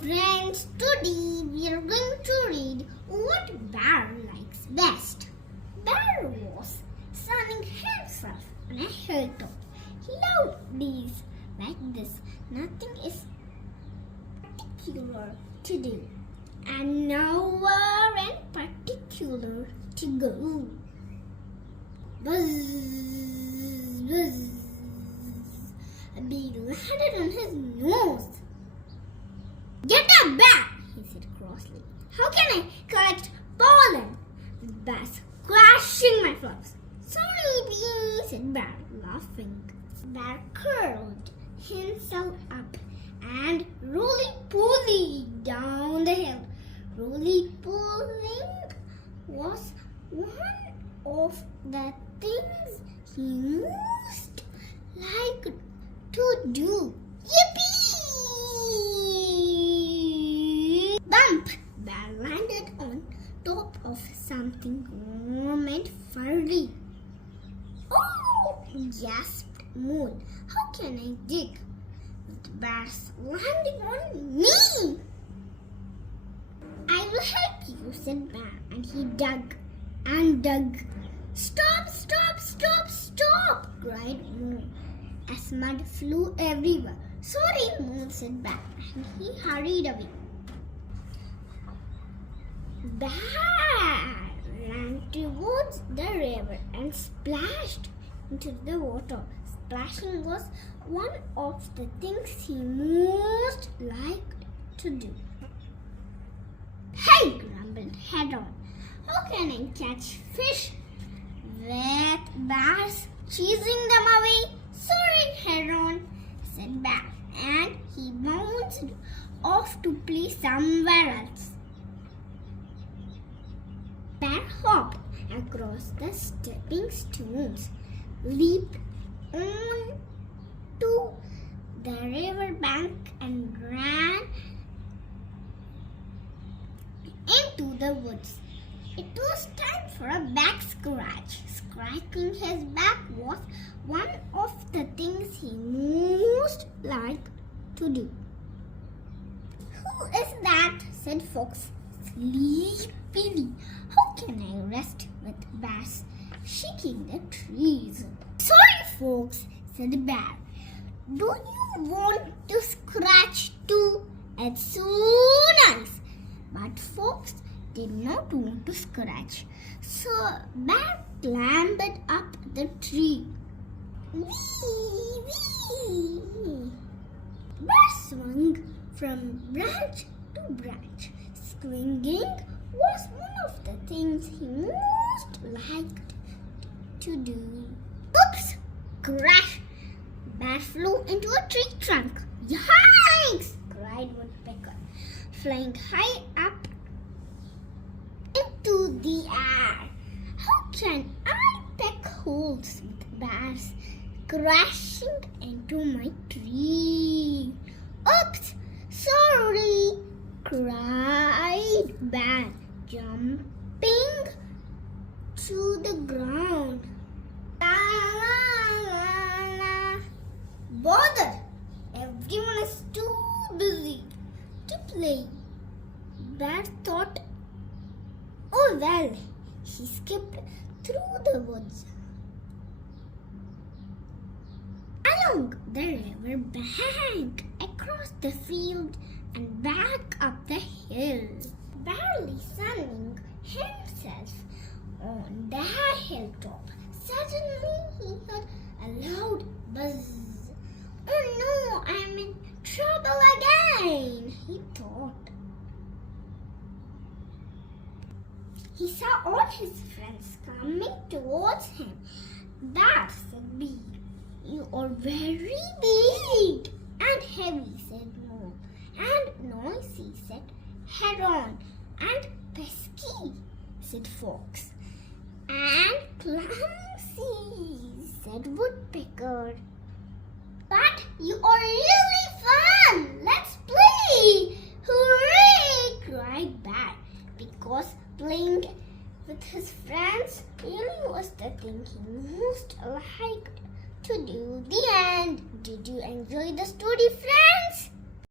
friends, today we are going to read what Bear likes best. Bear was sunning himself on a hilltop. He loved days like this. Nothing is particular to do, and nowhere in particular to go. Buzz, buzz. A bee landed on his nose. "Get up, Bear," he said crossly. "How can I collect pollen? The bear's crashing my flowers." "Sorry, bee," said Bear, laughing. Bear curled himself up and roly-poly down the hill. Roly-polying was one of the things he most liked to do. Yippee! Bump! Bear landed on top of something warm and furry. "Oh!" gasped Moon. "How can I dig? The bear's landing on me." "I will help you," said Bear, and he dug and dug. "Stop, stop, stop, stop!" cried Moon, as mud flew everywhere. "Sorry, Moon," said Bear, and he hurried away. Bear ran towards the river and splashed into the water. Splashing was one of the things he most liked to do. "Hey!" grumbled Heron. "How can I catch fish with bears chasing them away?" "Sorry, Heron," said Bear, and he bounced off to play somewhere else. Bear hopped across the stepping stones, leaped on to the river bank, and ran into the woods. It was time for a back scratch. Scratching his back was one of the things he most liked to do. "Who is that?" said Fox sleepily. "How can I rest with bears shaking the trees?" "Sorry, Fox," said the Bear. "Do you want to scratch too? It's so nice." But Fox did not want to scratch, so Bear clambered up the tree. Wee, wee. Bear swung from branch to branch. Swinging was one of the things he most liked to do. Oops! Crash! Bear flew into a tree trunk. "Yikes!" cried Woodpecker, flying high up into the air. "How can I peck holes with bears crashing into my tree?" "Oops! Sorry!" cried Bear, jumping to the ground. "La, la, la, la. Bother! Everyone is too busy to play." Bear thought. Oh well. He skipped through the woods, along the river bank, across the field, and back up the hill. Barely sunning himself on the hilltop, suddenly he heard a loud buzz. "Oh no, I'm in trouble again," he thought. He saw all his friends coming towards him. "That," said Bee. "You are very big." "And heavy," said Moon. "And noisy," said Heron. "And pesky," said Fox. "And clumsy," said Woodpecker. "But you are really fun. Let's play. Hooray!" cried Bear, because playing with his friends really was the thing he most liked to do. The end. Did you enjoy the story, friends?